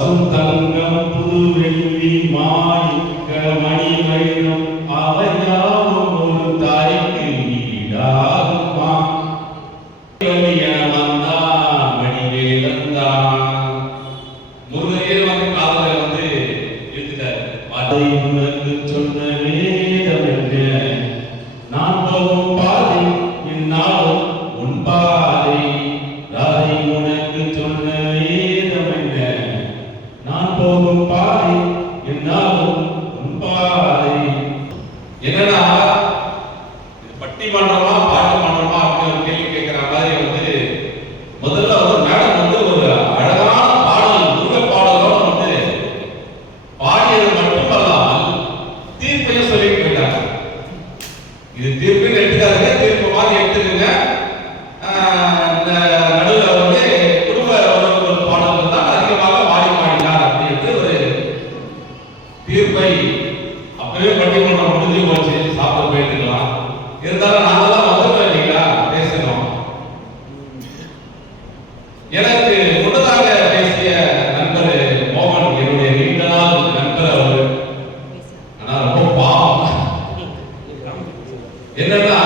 தங்கம் புது வெள்ளி மாணிக்க மணிமயம் அவையாவும் ஒரு தாய்க்கு ஈடாகுமா? வந்தான் மணிவேலந்தான் முருகையில் வந்து காதலை வந்து எடுத்துட்டாரு. அதை உனக்கு சொன்ன வேதம் என்ன? நான் போகும் பாதை என்னாலும் உன் பாதை. ராதை உனக்கு சொன்ன வேதம் என்ன? நான் போகும் பாதை என்னாலும் உன் பாதை. என்னன்னா பட்டிமன்றமா பாட்டு மன்றமா அப்படின்னு ஒரு கேள்வி கேட்கிற மாதிரி வந்து முதல்ல ஒரு மேடம் வந்து ஒரு அழகான பாடல் முருக பாடலோட வந்து பாடியது மட்டுமல்லாமல் தீர்ப்பையும் சொல்லிட்டு போயிட்டாங்க. இது தீர்ப்பு எடுத்துக்காதுங்க, தீர்ப்பு மாதிரி எடுத்துக்கங்க. நடுவில் வந்து குடும்ப ஒரு பாடல்கள் தான் அதிகமாக பாடினார் அப்படின்ட்டு ஒரு தீர்ப்பை அப்பவே பட்டிமன்றம் முடிஞ்சு போச்சு, சாப்பிட போயிட்டுக்கலாம். இருந்தாலும் நாங்கெல்லாம் வந்துட்டோம் இல்லைங்களா, பேசணும். எனக்கு முன்னதாக பேசிய நண்பர் மோகன் என்னுடைய நீண்ட நாள் நண்பர் அவர். ஆனா ரொம்ப பாவம் என்னன்னா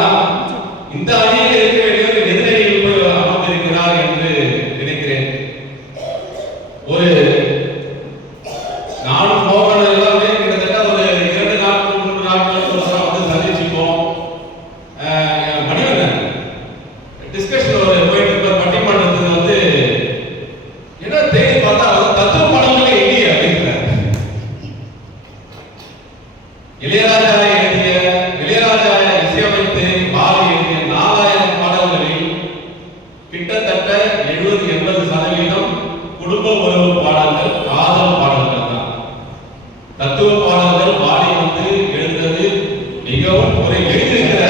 இந்த அணியில் இருக்க வேண்டியவர் எதிரணியில் போய் அமர்ந்திருக்கிறார் என்று நினைக்கிறேன். ஒரு நானும் மோகன் எல்லாமே கிட்டத்தட்ட ஒரு 2 நாட்கள் 3 நாட்களுக்கு ஒரு வந்து சந்திச்சுப்போம். மணிவண்ணன் டிஸ்கஷன் ஒரு போயிட்டு இருக்க பட்டிமன்றத்துக்கு வந்து என்ன தேடி பார்த்தா தத்துவ பாடல்களே இல்லையே அப்படிங்கிறார். இளையராஜா எழுதிய இளையராஜா இசையமைத்து பாடி எழுதிய 4000 பாடல்களில் கிட்டத்தட்ட 70-80% குடும்ப உறவு பாடல்கள், காதல் பாடல்கள் தான். தத்துவ பாடல்கள் பாடி வந்து எழுதுறது மிகவும் ஒரு எழுதியிருக்கிற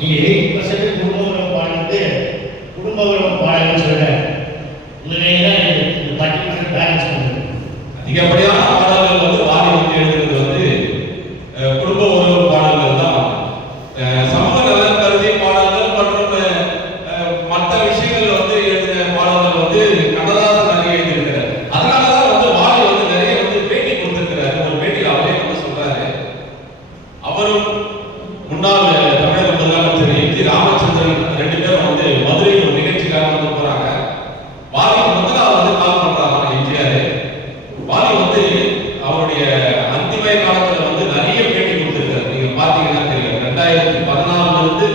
நீங்க 8% குடும்ப உறவு பாடிட்டு குடும்ப உறவு பாடல்கள் சொல்ற இந்த பட்டிமன்றம் பேலன்ஸ் பண்ணுது. அதிகப்படியான பாடல்கள் வந்து பாடி வந்து எழுதுறது வந்து குடும்ப உறவு பாடல்கள் தான். சமூக நலன் கருதி பாடல்கள் மற்றும் மற்ற விஷயங்கள் வந்து எழுதின பாடல்கள் வந்து கண்ணதாசன் நிறைய எழுதியிருக்கிறார். அதனாலதான் வந்து வாலி வந்து நிறைய வந்து பேட்டி கொடுத்திருக்கிறார். ஒரு பேட்டியில் அவரே வந்து சொல்றாரு, அவரும் முன்னாள் தமிழக முதலமைச்சர் எம்.ஜி. ராமச்சந்திரன் 2 பேரும் வந்து மதுரையில் ஒரு நிகழ்ச்சிக்காக வந்து போறாங்க. வாலி முதல்ல வந்து கால் பண்றாங்க எம்ஜிஆர். வாலி வந்து அவருடைய அந்திம காலத்துல வந்து நிறைய பேட்டி கொடுத்திருக்காரு. நீங்க பாத்தீங்கன்னா தெரியும், 2014 இருந்து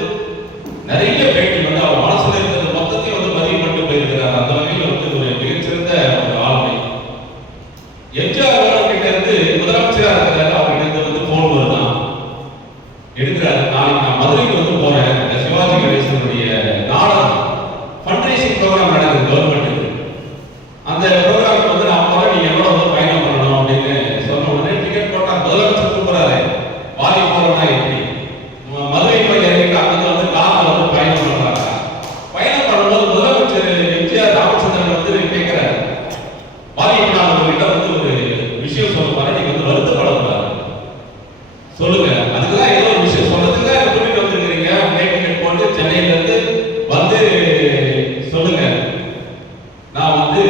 நிறைய பேட்டி வந்து அவர் மனசுல இருக்கிறது மொத்தத்தையும் வந்து பதிவு பண்ணிட்டு போயிருக்கிறார். அந்த வகையில் வந்து ஒரு மிகச்சிறந்த ஒரு ஆளுமை. எம்ஜிஆர் அவர்கிட்ட இருந்து முதலமைச்சரா இருக்கிறாரு, அவர்கிட்ட இருந்து வந்து போன் வருதான் எடுக்கிறாரு. நாளைக்கு நான் மதுரைக்கு வந்து போறேன், சிவாஜி கணேசனுடைய நாடகம் ஃபண்ட்ரைசிங் ப்ரோக்ராம் நடக்குது கவர்மெண்ட்டுக்கு. அந்த ப்ரோக்ராமுக்கு வந்து நான் போறேன், நீங்க என்னோட வந்து பயணம் பண்ணணும் அப்படின்னு சொன்ன உடனே டிக்கெட் போட்டா முதலமைச்சர் கூப்பிடுறாரு. வாலி போறோம்னா எப்படி? மதுரை போய் இறங்கிட்டு அங்கே வந்து காரில் வந்து பயணம் பண்றாங்க. பயணம் பண்ணும்போது முதலமைச்சர் எம்.ஜி.ஆர். ராமச்சந்திரன் வந்து கேட்கிறாரு, வாலி நான் உங்ககிட்ட வந்து ஒரு விஷயம் சொல்ல போறேன், நீங்க வந்து வருத்தப்படக்கூடாது, சொல்லுங்க. அதுக்குதான் ஏதோ ஒரு விஷயம் சொல்றதுக்கு தான் கூட்டிட்டு வந்துருக்கீங்க, டிக்கெட் போட்டு சென்னையில இருந்து வந்து சொல்லுங்க. நான் வந்து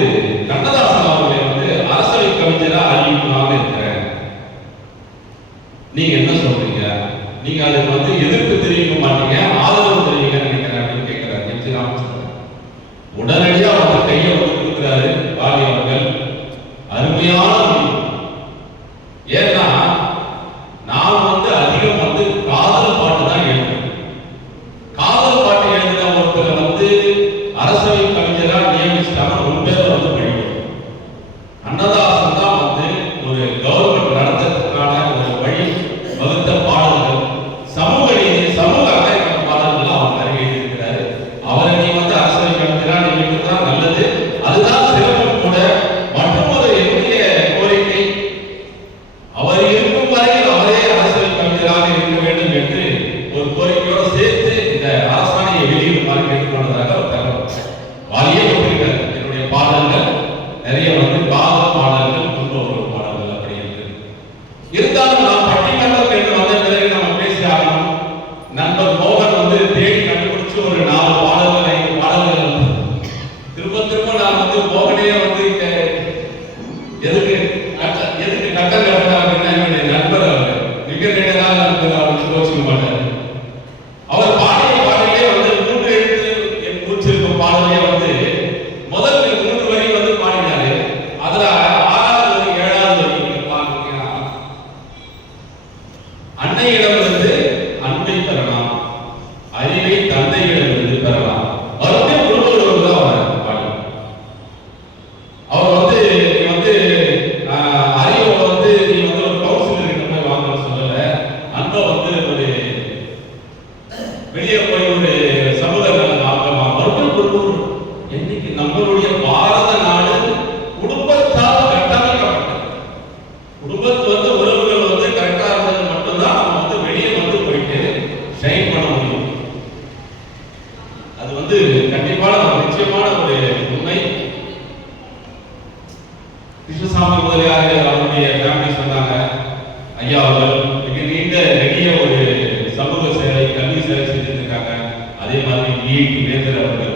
கண்ணதாசன் அவர்களை வந்து அரசவை கவிஞரா அறிவிக்கலாம்னு இருக்கிறேன். நீங்க என்ன சொல்றீங்க? நீங்க அதுக்கு வந்து எதிர்ப்பு தெரிவிக்க மாட்டீங்க, ஆதரவு தெரிவிக்க நினைக்கிறேன் அப்படின்னு கேட்கிறாரு எம்.ஜி. ராமச்சந்திரன். உடனடியா அவர் கையை வந்து கொடுக்கிறாரு வாலி அவர்கள். அருமையான முடிவு. ஏன்னா நான் வந்து அதிகம் வந்து காதல் பாட்டு தான் எழுதுவேன். காதல் பாட்டு எழுதின ஒருத்தரை வந்து அரசவை கவிஞரா நியமிச்சிட்டாங்க, 1 பேரை வந்து கிருஷ்ணசாமி முதலியார் அவருடைய ஃபேமிலி சொன்னாங்க, ஐயா அவர்கள் மிக நீண்ட நெடிய ஒரு சமூக சேவை கல்வி சேவை செஞ்சுட்டு இருக்காங்க. அதே மாதிரி ஈடி வேந்தர் அவர்கள்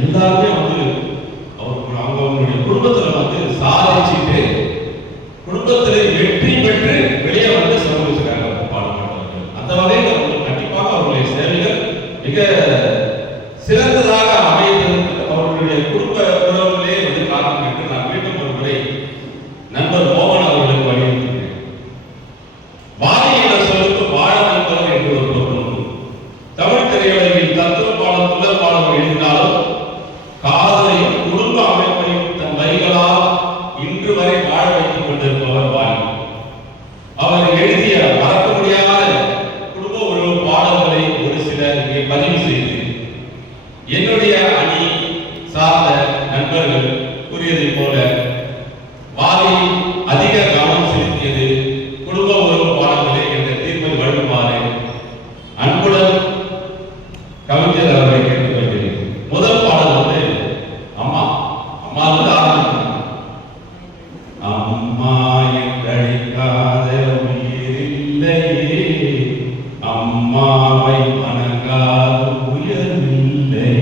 எல்லாருமே வந்து அவங்களுடைய குடும்பத்துல வந்து சாதிச்சுட்டு குடும்பத்திலே வெற்றி பெற்று வெளியே வந்து சமூகத்துக்காக பாடுபட்டவர்கள். அந்த வகையில் அவர்கள் கண்டிப்பாக அவருடைய சேவைகள் மிக சிறந்ததாக அமைந்ததற்கு அவர்களுடைய குடும்ப உறவுகளே வந்து காரணம் என்று நான் மீண்டும் ஒரு முறை நண்பர் மோகன் அவர்களுக்கு வலியுறுத்தினேன். வாழை என்ற சொல்லுக்கு வாழ வைப்பவர் என்று ஒரு பொருள் உண்டு. தமிழ் திரையுலகில் தத்துவ பாடம் துள்ள பாடம் எழுதினாலும் காதலையும் குடும்ப அமைப்பையும் தன் வரிகளால் இன்று வரை வாழ வைத்துக் கொண்டிருப்பவர் வாலி. அவர் எழுதிய மறக்க முடியாத குடும்ப உறவு பாடல்களை ஒரு சிலர் இங்கே பதிவு செய்து என்னுடைய அணி சார்ந்த நண்பர்கள் கூறியதை போல வாலி அதிக கவனம் செலுத்தியது குடும்ப உறவு பாடல்களே என்ற தீர்ப்பை வழங்குமாறு அன்புடன் கவிஞர் அவரை கேட்டுக்கொள்கிறேன். முதல் பாடல் வந்து அம்மா. அம்மா வந்து ஆரம்பிக்கணும். அம்மா என்றழைக்காத உயிரில்லையே, அம்மாவை வணங்காத உயர்வில்லை.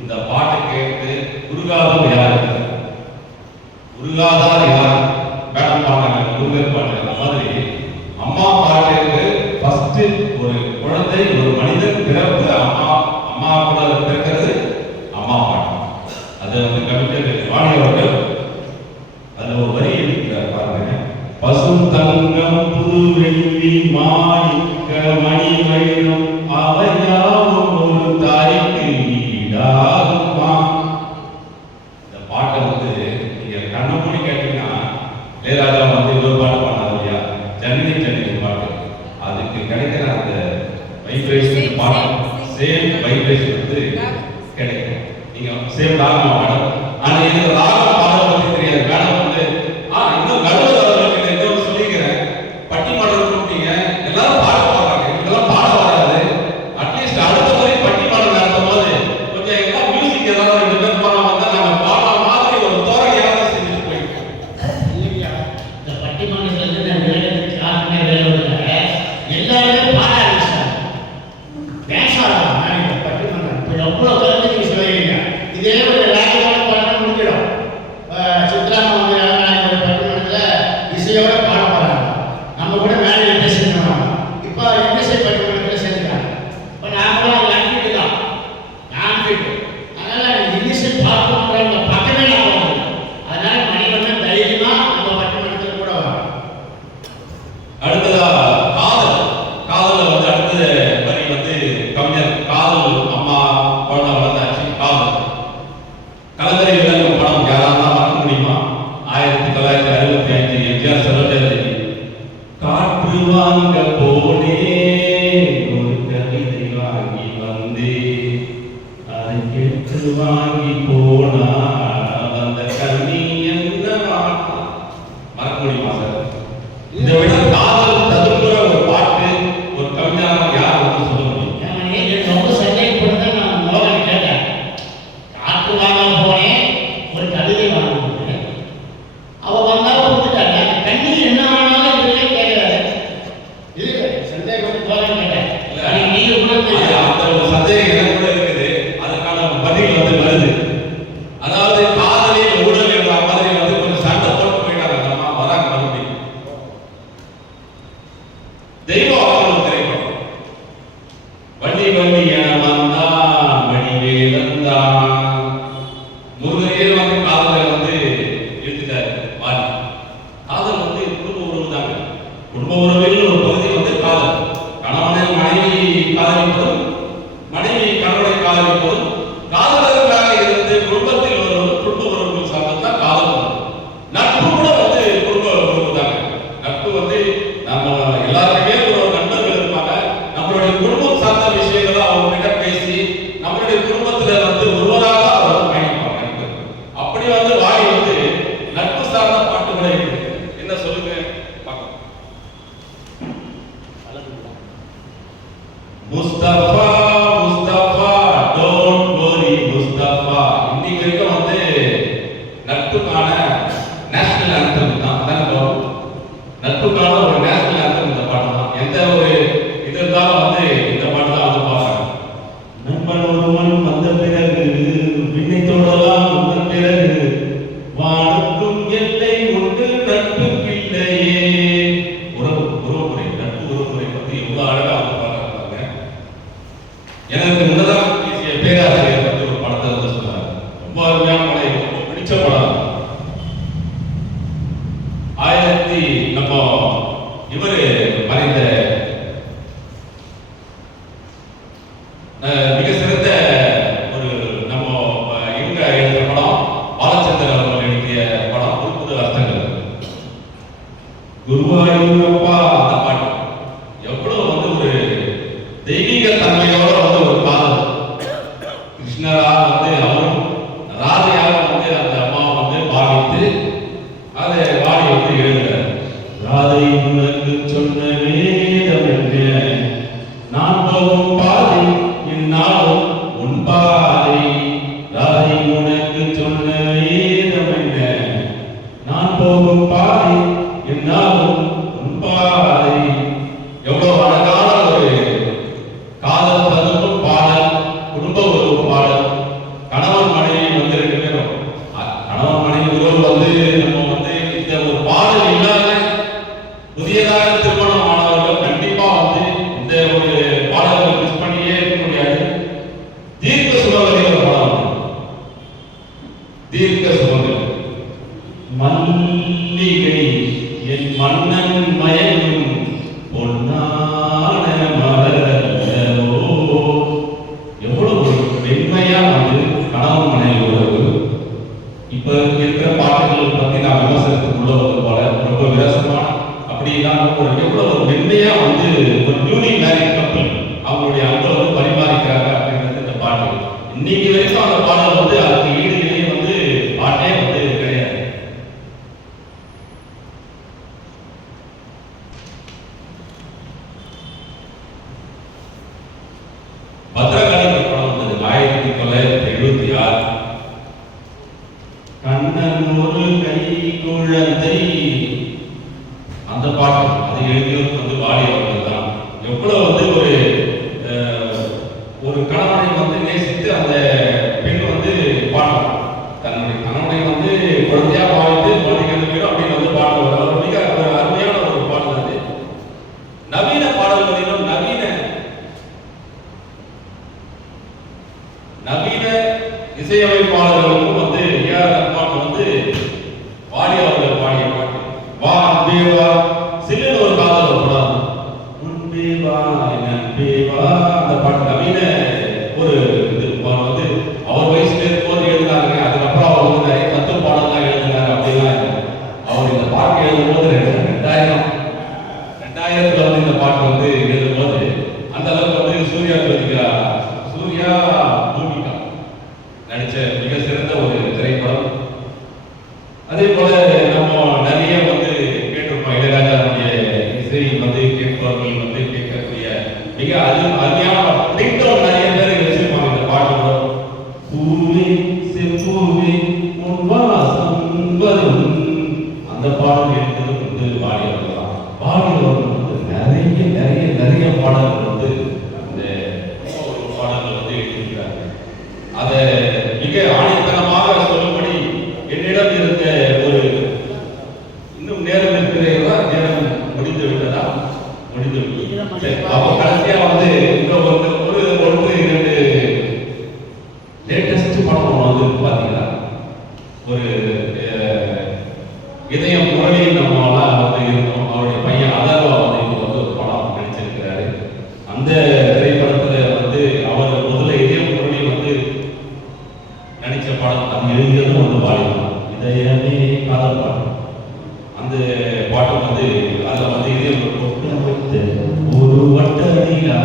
இந்த பாட்டை கேட்டு உருகாதவர் யாரு? உருகாதார் யார்? மேடம் பாட்டாங்க, முருகர் பாட்டு. அந்த மாதிரி அம்மா பாட்டுக்கு ஃபர்ஸ்ட் ஒரு குழந்தை ஒரு மனிதன் பிறப்பு அம்மா கூட பிறக்கிறது அம்மா பாட்டு. அதை வந்து கவிஞர் வாணி அவர்கள் அதுல ஒரு வரி இருக்கிறார் பாருங்க. பசும் தங்கம் புது வெள்ளி மாணிக்க மணிமயிலும் அவையாவும் ஒரு தாய்க்கு ஈடாகுமா. இந்த பாட்டை வந்து நீங்க கண்ண மூடி கேட்டீங்கன்னா இளையராஜா வந்து இன்னொரு பாட்டு பாடினார் இல்லையா, ஜன்னி ஜன்னி பாட்டு. அதுக்கு கிடைக்கிற அந்த வைப்ரேஷன் பாட்டு சேம் வைப்ரேஷன் வந்து கிடைக்கும். நீங்க சேம் ராகம் பாடம். ஆனா இந்த ராகம் பாடம் பத்தி தெரியாது. மேடம் வந்து இன்னும் நடுவர் அவர்களுக்கு என்ன சொல்லிக்கிறேன், பட்டிமன்றம் கூப்பிட்டீங்க, எல்லாரும் பாட போறாங்க, இதெல்லாம் பாட வராது. அட்லீஸ்ட் அடுத்த முறை பட்டிமன்றம் நடத்தும் போது கொஞ்சம் எல்லாம் மியூசிக் ஏதாவது ரெண்டு பேர் போறாம தான் நம்ம பாடுற மாதிரி ஒரு தோரணையாக செஞ்சுட்டு போயிருக்கோம். இந்த பட்டிமன்றத்துல இருந்து நான் விளையாடுறதுக்கு யாருமே வேலை இல்லை. எல்லாருமே பாட ஆரம்பிச்சாங்க. டான்ஸ் ஆடுறாங்க. இந்த பட்டிமன்றம் இப்போ எவ்வளோ கருத்து நீங்க சொல்லுவீங்க. இதே ஒரு ராஜமான பாடம் முடிஞ்சிடும். சித்ராமா வந்து பட்டிமன்றத்தில் இசையோட பாட போறாங்க. நம்ம கூட மேலே பேசிருக்கோம். இப்போ இன்னிசை பட்டிமன்றத்தில் சேர்ந்துட்டாங்க. இப்போ நாமளும் அவங்க அன்பிட்டு தான். அதனால இன்னிசை பார்க்கணுன்றவங்க பக்கமே நான் போகணும். அதனால மணிவண்ணன் தைரியமா நம்ம பட்டிமன்றத்தில் கூட வரும். அடுத்ததா காதல். காதல வந்து அடுத்த வரி வந்து கவிஞர் காதல் அம்மா குழந்தை வளர்ந்தாச்சு. காதல் கலங்கரை விளக்கம் படம் யாராவது பார்க்க முடியுமா? 1965 எம்ஜிஆர் சரோஜாதேவி. காற்று வாங்க போனே ஒரு கவிதை வாங்கி வந்தே, அதை கேட்டு வாங்கி போனா அந்த கண்ணி என்ன மறக்க முடியுமா சார்? இதை விட காதல் ததும்புற ஒரு பாட்டு ஒரு கவிஞராக யார் வந்து சொல்ல முடியும்? நான் ரொம்ப சந்தேகப்பட்டு நான் மோகன் கேட்டேன். காற்று வாங்க போனேன், ஒரு கவிதை வாங்க போனேன். அவ வந்தாலும் கொடுத்துட்டாங்க. அந்த கண்ணீர் என்ன ஆனாலும் இதுவே கேட்கிறாரு. இது சந்தேகம் மோகன் கேட்டேன். நீங்க கூட அந்த ஒரு சந்தேகம் எனக்கு கூட இருக்குது. அதுக்கான பதில் வந்து வருது. அதாவது காதலில் ஊழல் என்ற மாதிரி வந்து கொஞ்சம் சண்டை போட்டு போயிட்டாங்க. நம்ம வராங்க மறுபடியும். தெய்வம் அவர்கள் திரைப்படம். வண்டி வண்டி என வந்தான் வடிவேலந்தான். முருகரே வந்து காதலை வந்து எடுத்துட்டாரு வாலி. காதல் வந்து குடும்ப உறவு தாங்க. குடும்ப உறவில் ஒரு பகுதி வந்து காதல். கணவனை மனைவி காதலிப்பதும் மனைவி கணவனை காதலிப்பதும் காதலர்களாக இருந்து குடும்பத்தில் ஒரு குடும்ப உறவுகள் சார்ந்ததுதான் காதல் உறவு. நட்பு கூட வந்து குடும்ப உறவு தாங்க. நட்பு வந்து நம்ம எல்லாருக்குமே ஒரு நண்பர்கள் இருப்பாங்க. நம்மளுடைய குடும்பம் சார்ந்த விஷயங்களை அவங்க கிட்ட பேசி நம்மளுடைய குடும்பத்துல வந்து ஒருவராக அவர் பயணிப்பாங்க நட்பு. அப்படி வந்து வாலி வந்து நட்பு சார்ந்த பாட்டுகளை என்ன சொல்லுங்க பார்க்கலாம். Mustafa Mustafa don't worry Mustafa. இன்னைக்கு வரைக்கும் வந்து நட்புக்கான நேஷனல் நட்புக்கான ஒரு நேஷனல் ஆந்தம் இந்த பாட்டு தான். எந்த ஒரு இது இருந்தாலும் வந்து இந்த பாட்டு தான் வந்து பாடுறாங்க. நண்பன் ஒருவன் வந்த பிறகு விண்ணை தொடலாம் வந்த பிறகு வானுக்கும் எல்லை உண்டு நட்புக்கில்லையே. உறவுமுறை நட்பு உறவுமுறை பத்தி எவ்வளவு அழகா வந்து பாடுறாங்க. எனக்கு முன்னதான் பேசிய பேராசிரியர் வந்து ஒரு படத்தை வந்து சொன்னார். ரொம்ப அருமையான படம், எனக்கு ரொம்ப பிடிச்ச படம். நம்ம இவரு மறைந்த மிக சிறந்த ஒரு நம்ம இவங்க எழுதிய படம், பாலச்சந்தர் அவர்கள் எழுதிய படம் புது அர்த்தங்கள். குருவாயூரப்பா அந்த பாட்டு எவ்வளவு வந்து ஒரு தெய்வீக தன்மையோட வந்து ஒரு பாடல். கிருஷ்ணரா வந்து அவரும் ராதையாக வந்து அந்த அம்மாவை வந்து பாவித்து அதை பாடி வந்து எழுதுறார். ராதை உனக்கு சொன்ன வேதம் என்ன, நான் போகும் பாதை என்னாலும் உன் பாதை. ராதை உனக்கு சொன்ன வேதம் என்ன, நான் போகும் பாதை என்னாலும் உன் பாதை. எவ்வளவு அழகான ஒரு காதல் ததும்பும் பாடல், குடும்ப உறவு பாடல். கணவன் மனைவி வந்து ரெண்டு பேரும் கணவன் மனைவி உறவு வந்து நம்ம வந்து இந்த ஒரு பாடல் இல்லாத புதியதாக திருமணம் ஆனவர்கள் கண்டிப்பா வந்து இந்த ஒரு பாடல்களை மிஸ் பண்ணியே இருக்க முடியாது. தீர்க்க சுமங்கலி ஒரு பாடல், தீர்க்க சுமங்கலி. மல்லிகை என் மன்னன் மயங்கும் பொன்னான மலரல்லவோ. எவ்வளவு ஒரு மென்மையா வந்து கணவன் மனைவி உறவு. இப்ப இருக்கிற பாட்டுகள் பத்தி நான் விமர்சனத்துக்கு உள்ளவது போல ரொம்ப விரசமான அப்படின்னா ஒரு எவ்வளவு ஒரு மென்மையா வந்து ஒரு நியூலி மேரிட் கப்பல் அவங்களுடைய அன்பை வந்து பரிமாறிக்கிறாங்க அப்படின்றது இந்த பாட்டு. இன்னைக்கு வரைக்கும் அந்த பாடல் வந்து அதுக்கு ஈடு இணையே வந்து பாட்டே வந்து கிடையாது. பத்ரகாளி ஒரு படம் வந்தது 1976. கண்ணன் ஒரு கை குழந்தை அந்த பாட்டு அதை எழுதியவர் வந்து பாடியவர்கள் தான். எவ்வளவு வந்து ஒரு கணவனை வந்து நேசித்து அந்த பெண் வந்து பாடலாம். தன்னுடைய கணவனை வந்து குழந்தையா வாழ்ந்து குழந்தைங்க பேரும் அப்படின்னு வந்து பாடுவார். அவர் மிக ஒரு அருமையான ஒரு பாடல் அது. நவீன பாடல்களிலும் நவீன இசையமைப்பாளர்களுக்கும் வந்து ஏஆர் ரஹ்மான் வந்து பாடியவர்கள் பாடிய பாட்டு. வா அன்பே வா சில்லுன்னு ஒரு காதல் ஒரு படம். முன்பே வா அன்பே வா அந்த பாட்டு நவீன ஒரு இது வந்து அவர் வயசுல இருக்கும்போது எழுதினாங்க. அதுக்கப்புறம் அவர் வந்து நிறைய தத்துவ பாடலாம் எழுதினார் அப்படிலாம் இல்லை. அவர் இந்த பாட்டு எழுதும்போது 2000 வந்து இந்த பாட்டு வந்து எழுதும்போது அந்த அளவுக்கு வந்து சூர்யா பூமிகா நடிச்ச மிக சிறந்த ஒரு திரைப்படம். அதே போல நம்ம நிறைய வந்து கேட்டிருப்போம். இளையராஜாவுடைய இசை வந்து கேட்பவர்கள் வந்து கேட்கக்கூடிய மிக அருமையான டிக்டோன் நிறைய பேர் வச்சிருப்பாங்க இந்த பாட்டு. பூவே செம்பூவே உன் வாசம் வரும் அந்த பாடல் எடுத்தது வந்து பாடியவர்கள் தான். பாடியவர்கள் வந்து நிறைய பாடல்கள் வந்து இந்த ஒரு பாடல்கள் வந்து எழுதியிருக்கிறாங்க. அதை மிக ஆணித்தனமாக சொல்லும்படி என்னிடம் இருந்த ஒரு இன்னும் நேரம் இருக்கிறதா, நேரம் முடிந்து விட்டதா? முடிந்து விட்டது. அப்போ கடைசியா வந்து இன்னும் ஒன்று இரண்டு லேட்டஸ்ட் படம் வந்து பார்த்தீங்கன்னா ஒரு இதயம் முரளி நம்மளாம் வந்து இருந்தோம். அவருடைய பையன் அதர்வா வந்து இப்போ வந்து ஒரு படம் நடிச்சிருக்கிறாரு. அந்த திரைப்படத்துல வந்து அவர் முதல்ல இதயம் முரளி வந்து நடிச்ச படம் அது எழுதியதும் வந்து பாடினார். இதயமே காதல் பாட்டு. அந்த பாட்டு வந்து அதில் வந்து இதயம் ஒரு வட்ட நிலா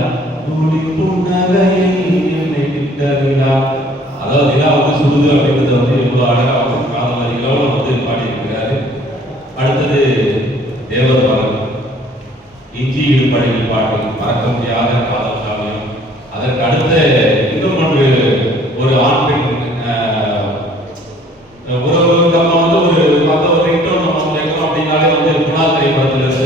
துளி புன்னகையில் நிலா. அதாவது நிலா வந்து சுடுது அப்படின்றத வந்து இவ்வளோ அழகாக காதல் வரிகளோடு வந்து பாடியிருக்கிறாரு. அடுத்தது தேவர் மகன் இஞ்சி இடுபடகி பாட்டு, மறக்க முடியாத காதல் காவியம். அதற்கு அடுத்த இன்னும் ஒரு ஆண் பெண் உறவு நம்ம வந்து ஒரு ரிங்டோன் நம்ம வைக்கணும் அப்படின்னாலே வந்து குணா திரைப்படத்தில் இருந்து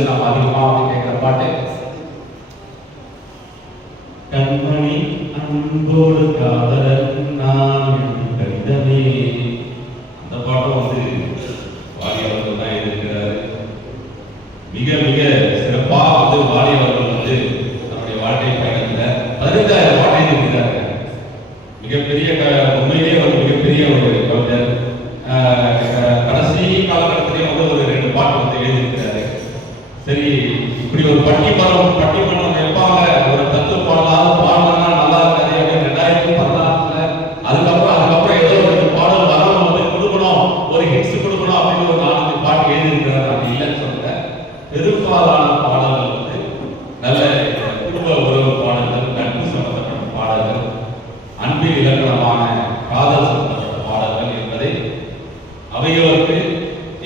அவையோருக்கு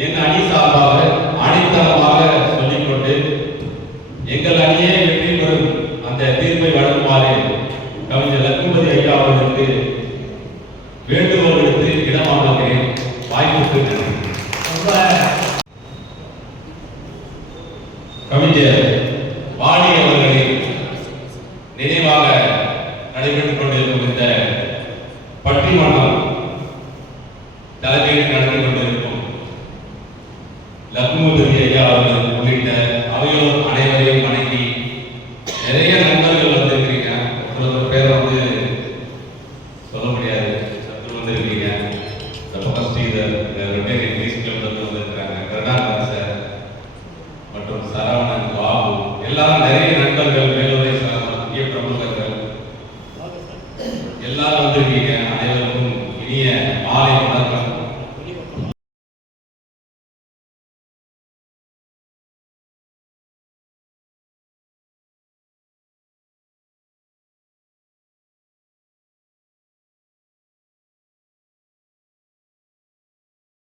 என் அணி சார்பாக அனைத்தரமாக சொல்லிக்கொண்டு எங்கள் அணியே வெற்றி பெறும் அந்த தீர்ப்பை வழங்குமாறு கவிஞர் லக்குமதி ஐயா அவர்களுக்கு வேண்டுகோள் விடுத்து இடமாறுகிறேன். வாய்ப்புக்கு நன்றி. ரொம்ப கவிஞர் வாணி அவர்களின் நினைவாக நடைபெற்றுக் கொண்டிருக்கும் இந்த பட்டிமன்றம் தலைமையில் நடத்தி கொண்டிருக்கும் லக்குமதி ஐயா அவர்கள் உள்ளிட்ட அவையோர் அனைவரையும்